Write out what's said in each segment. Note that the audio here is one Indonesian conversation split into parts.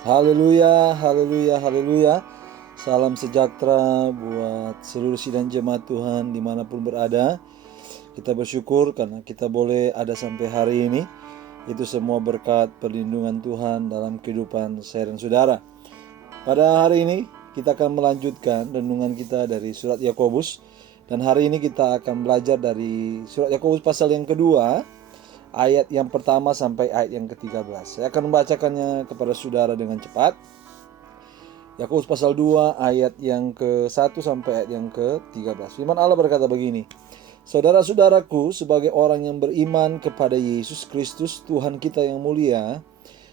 Haleluya, haleluya, haleluya. Salam sejahtera buat seluruh sidang jemaat Tuhan dimanapun berada. Kita bersyukur karena kita boleh ada sampai hari ini. Itu semua berkat perlindungan Tuhan dalam kehidupan saya dan saudara. Pada hari ini kita akan melanjutkan renungan kita dari surat Yakobus. Dan hari ini kita akan belajar dari surat Yakobus pasal yang kedua, ayat yang pertama sampai ayat yang ke-13. Saya akan membacakannya kepada saudara dengan cepat. Yakobus pasal 2 ayat yang ke-1 sampai ayat yang ke-13. Firman Allah berkata begini. Saudara-saudaraku, sebagai orang yang beriman kepada Yesus Kristus Tuhan kita yang mulia,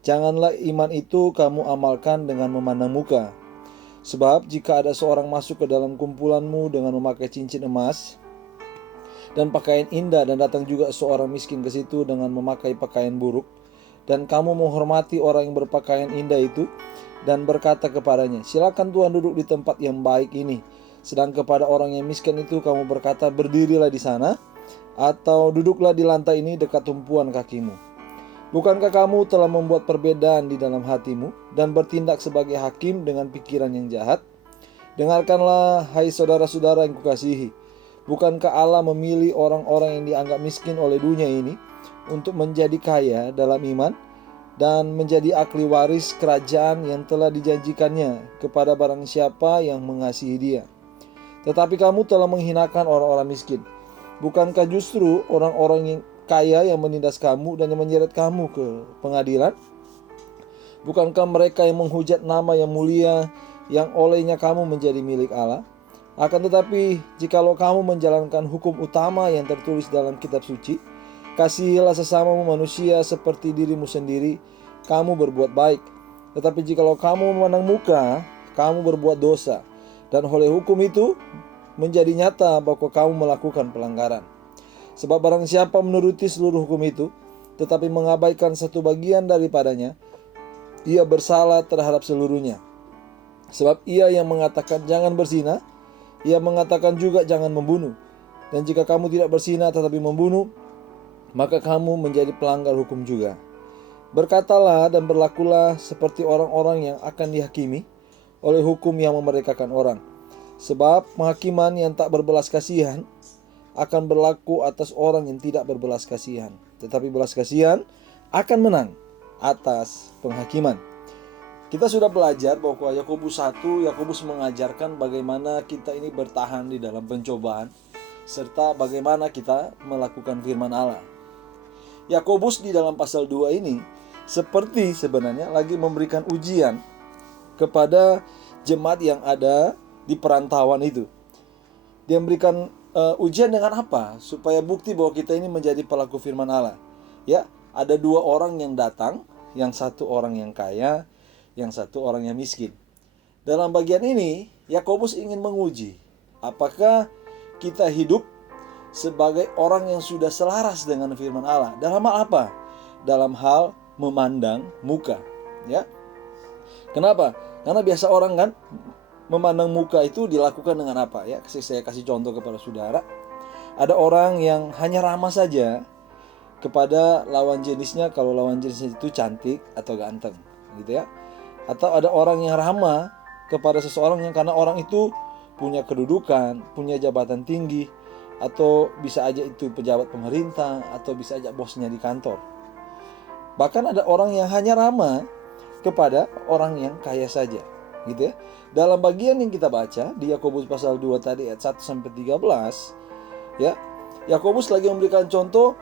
janganlah iman itu kamu amalkan dengan memandang muka. Sebab jika ada seorang masuk ke dalam kumpulanmu dengan memakai cincin emas dan pakaian indah, dan datang juga seorang miskin ke situ dengan memakai pakaian buruk, dan kamu menghormati orang yang berpakaian indah itu dan berkata kepadanya, silakan Tuhan duduk di tempat yang baik ini, sedang kepada orang yang miskin itu kamu berkata, berdirilah di sana, atau duduklah di lantai ini dekat tumpuan kakimu. Bukankah kamu telah membuat perbedaan di dalam hatimu dan bertindak sebagai hakim dengan pikiran yang jahat? Dengarkanlah, hai saudara-saudara yang kukasihi. Bukankah Allah memilih orang-orang yang dianggap miskin oleh dunia ini untuk menjadi kaya dalam iman dan menjadi ahli waris kerajaan yang telah dijanjikannya kepada barang siapa yang mengasihi Dia? Tetapi kamu telah menghinakan orang-orang miskin. Bukankah justru orang-orang yang kaya yang menindas kamu dan yang menyeret kamu ke pengadilan? Bukankah mereka yang menghujat nama yang mulia yang olehnya kamu menjadi milik Allah? Akan tetapi, jikalau kamu menjalankan hukum utama yang tertulis dalam kitab suci, kasihilah sesamamu manusia seperti dirimu sendiri, kamu berbuat baik. Tetapi jikalau kamu memandang muka, kamu berbuat dosa, dan oleh hukum itu menjadi nyata bahwa kamu melakukan pelanggaran. Sebab barang siapa menuruti seluruh hukum itu, tetapi mengabaikan satu bagian daripadanya, ia bersalah terhadap seluruhnya. Sebab ia yang mengatakan jangan berzina, ia mengatakan juga jangan membunuh. Dan jika kamu tidak berzina tetapi membunuh, maka kamu menjadi pelanggar hukum juga. Berkatalah dan berlakulah seperti orang-orang yang akan dihakimi oleh hukum yang memerdekakan orang. Sebab penghakiman yang tak berbelas kasihan akan berlaku atas orang yang tidak berbelas kasihan. Tetapi belas kasihan akan menang atas penghakiman. Kita sudah belajar bahwa Yakobus 1, Yakobus mengajarkan bagaimana kita ini bertahan di dalam pencobaan, serta bagaimana kita melakukan firman Allah. Yakobus di dalam pasal 2 ini seperti sebenarnya lagi memberikan ujian kepada jemaat yang ada di perantauan itu. Dia memberikan ujian dengan apa? Supaya bukti bahwa kita ini menjadi pelaku firman Allah. Ya, ada dua orang yang datang, yang satu orang yang kaya, yang satu orang yang miskin. Dalam bagian ini, Yakobus ingin menguji apakah kita hidup sebagai orang yang sudah selaras dengan firman Allah. Dalam hal apa? Dalam hal memandang muka, ya. Kenapa? Karena biasa orang kan memandang muka itu dilakukan dengan apa, ya? Saya kasih contoh kepada saudara. Ada orang yang hanya ramah saja kepada lawan jenisnya kalau lawan jenisnya itu cantik atau ganteng, gitu ya. Atau ada orang yang ramah kepada seseorang yang karena orang itu punya kedudukan, punya jabatan tinggi, atau bisa aja itu pejabat pemerintah, atau bisa aja bosnya di kantor. Bahkan ada orang yang hanya ramah kepada orang yang kaya saja, gitu ya. Dalam bagian yang kita baca di Yakobus pasal 2 tadi ayat 1 sampai 13, ya. Yakobus lagi memberikan contoh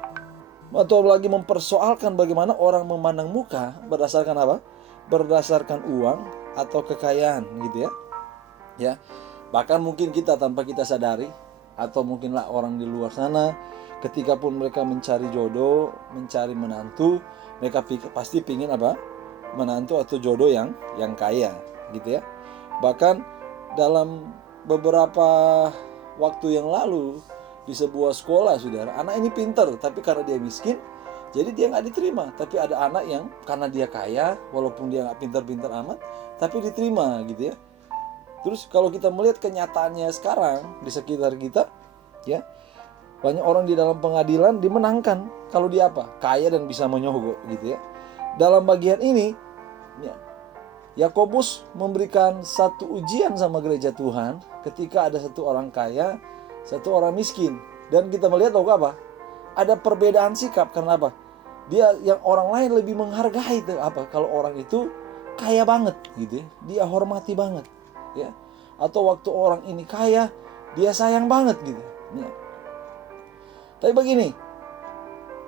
atau lagi mempersoalkan bagaimana orang memandang muka berdasarkan apa? Berdasarkan uang atau kekayaan, gitu ya. Ya. Bahkan mungkin kita tanpa kita sadari, atau mungkinlah orang di luar sana, ketika pun mereka mencari jodoh, mencari menantu, mereka pasti pingin apa? Menantu atau jodoh yang kaya, gitu ya. Bahkan dalam beberapa waktu yang lalu di sebuah sekolah, saudara, anak ini pintar, tapi karena dia miskin, jadi dia nggak diterima. Tapi ada anak yang karena dia kaya, walaupun dia nggak pintar-pintar amat, tapi diterima, gitu ya. Terus kalau kita melihat kenyataannya sekarang di sekitar kita, ya, banyak orang di dalam pengadilan dimenangkan kalau dia apa? Kaya dan bisa menyogok, gitu ya. Dalam bagian ini, ya, Yakobus memberikan satu ujian sama gereja Tuhan ketika ada satu orang kaya, satu orang miskin. Dan kita melihat bahwa apa? Ada perbedaan sikap. Karena apa? Dia yang orang lain lebih menghargai itu apa? Kalau orang itu kaya banget gitu ya. Dia hormati banget ya. Atau waktu orang ini kaya, dia sayang banget gitu ya. Tapi begini,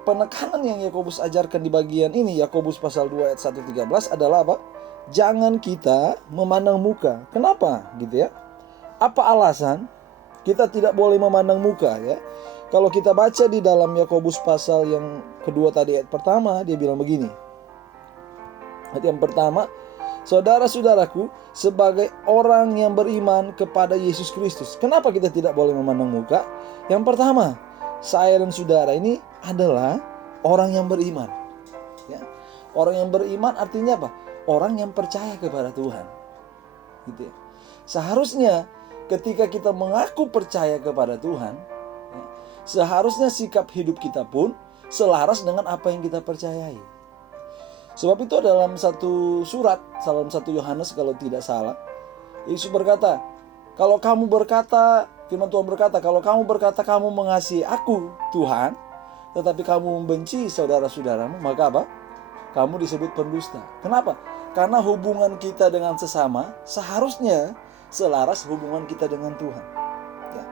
penekanan yang Yakobus ajarkan di bagian ini, Yakobus pasal 2 ayat 1-13 adalah apa? Jangan kita memandang muka. Kenapa gitu ya? Apa alasan kita tidak boleh memandang muka ya? Kalau kita baca di dalam Yakobus pasal yang kedua tadi ayat pertama, dia bilang begini. Ayat yang pertama, saudara-saudaraku, sebagai orang yang beriman kepada Yesus Kristus. Kenapa kita tidak boleh memandang muka? Yang pertama, saya dan saudara ini adalah orang yang beriman. Ya. Orang yang beriman artinya apa? Orang yang percaya kepada Tuhan. Gitu ya. Seharusnya ketika kita mengaku percaya kepada Tuhan, ya, seharusnya sikap hidup kita pun selaras dengan apa yang kita percayai. Sebab itu dalam satu surat, dalam 1 Yohanes kalau tidak salah, Yesus berkata, kalau kamu berkata, firman Tuhan berkata, kalau kamu berkata kamu mengasihi aku, Tuhan, tetapi kamu membenci saudara-saudaramu, maka apa? Kamu disebut pendusta. Kenapa? Karena hubungan kita dengan sesama seharusnya selaras hubungan kita dengan Tuhan. Ya.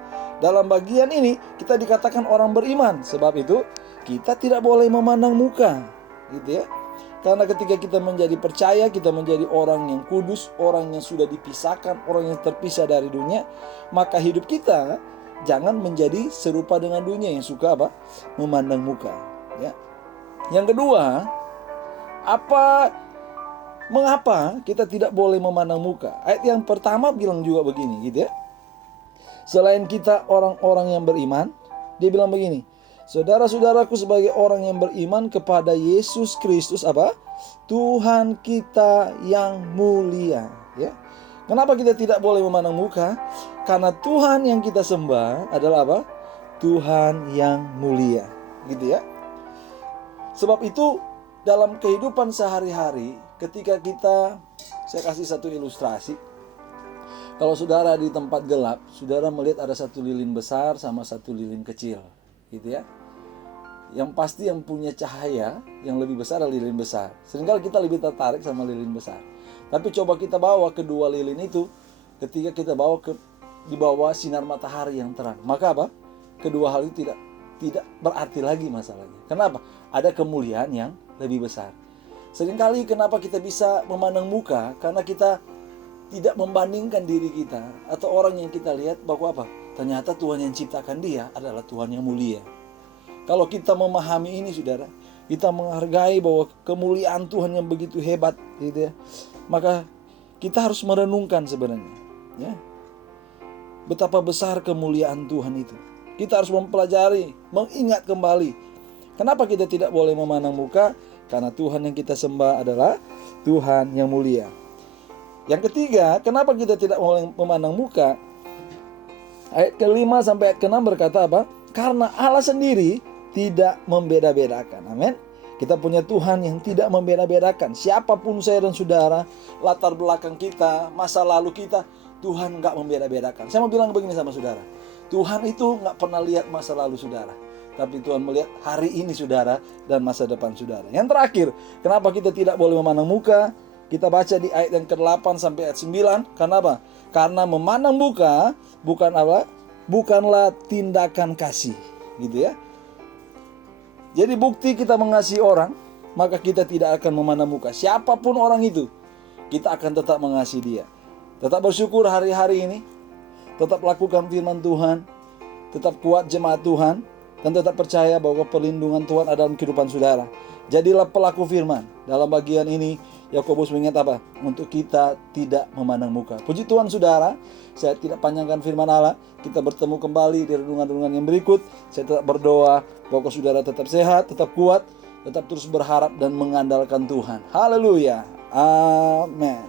Dalam bagian ini kita dikatakan orang beriman. Sebab itu kita tidak boleh memandang muka, gitu ya. Karena ketika kita menjadi percaya, kita menjadi orang yang kudus, orang yang sudah dipisahkan, orang yang terpisah dari dunia, maka hidup kita jangan menjadi serupa dengan dunia yang suka apa? Memandang muka. Ya. Yang kedua, mengapa kita tidak boleh memandang muka? Ayat yang pertama bilang juga begini, gitu ya. Selain kita orang-orang yang beriman, dia bilang begini, saudara-saudaraku sebagai orang yang beriman kepada Yesus Kristus apa? Tuhan kita yang mulia, ya. Kenapa kita tidak boleh memandang muka? Karena Tuhan yang kita sembah adalah apa? Tuhan yang mulia, gitu ya. Sebab itu dalam kehidupan sehari-hari, ketika saya kasih satu ilustrasi. Kalau saudara di tempat gelap, saudara melihat ada satu lilin besar sama satu lilin kecil, gitu ya. Yang pasti yang punya cahaya yang lebih besar adalah lilin besar. Seringkali kita lebih tertarik sama lilin besar. Tapi coba kita bawa kedua lilin itu, ketika kita bawa di bawah sinar matahari yang terang, maka apa? Kedua hal itu tidak berarti lagi masalahnya. Kenapa? Ada kemuliaan yang lebih besar. Seringkali kenapa kita bisa memandang muka? Karena kita tidak membandingkan diri kita atau orang yang kita lihat bahwa apa? Ternyata Tuhan yang ciptakan dia adalah Tuhan yang mulia. Kalau kita memahami ini, saudara, kita menghargai bahwa kemuliaan Tuhan yang begitu hebat, gitu ya. Maka kita harus merenungkan sebenarnya, ya, betapa besar kemuliaan Tuhan itu. Kita harus mempelajari, mengingat kembali. Kenapa kita tidak boleh memandang muka? Karena Tuhan yang kita sembah adalah Tuhan yang mulia. Yang ketiga, kenapa kita tidak boleh memandang muka? Ayat ke-5 sampai ayat ke-6 berkata apa? Karena Allah sendiri tidak membeda-bedakan. Amin. Kita punya Tuhan yang tidak membeda-bedakan. Siapapun saya dan saudara, latar belakang kita, masa lalu kita, Tuhan gak membeda-bedakan. Saya mau bilang begini sama saudara. Tuhan itu gak pernah lihat masa lalu saudara, tapi Tuhan melihat hari ini saudara dan masa depan saudara. Yang terakhir, kenapa kita tidak boleh memandang muka? Kita baca di ayat yang ke-8 sampai ayat 9. Karena apa? Karena memandang muka bukanlah tindakan kasih, gitu ya. Jadi bukti kita mengasihi orang, maka kita tidak akan memandang muka. Siapapun orang itu, kita akan tetap mengasihi dia. Tetap bersyukur hari-hari ini, tetap lakukan firman Tuhan, tetap kuat jemaat Tuhan, dan tetap percaya bahwa perlindungan Tuhan ada dalam kehidupan saudara. Jadilah pelaku firman. Dalam bagian ini, Yakobus mengingat apa? Untuk kita tidak memandang muka. Puji Tuhan saudara, saya tidak panjangkan firman Allah. Kita bertemu kembali di renungan-renungan yang berikut. Saya tetap berdoa bahwa saudara tetap sehat, tetap kuat, tetap terus berharap dan mengandalkan Tuhan. Haleluya. Amin.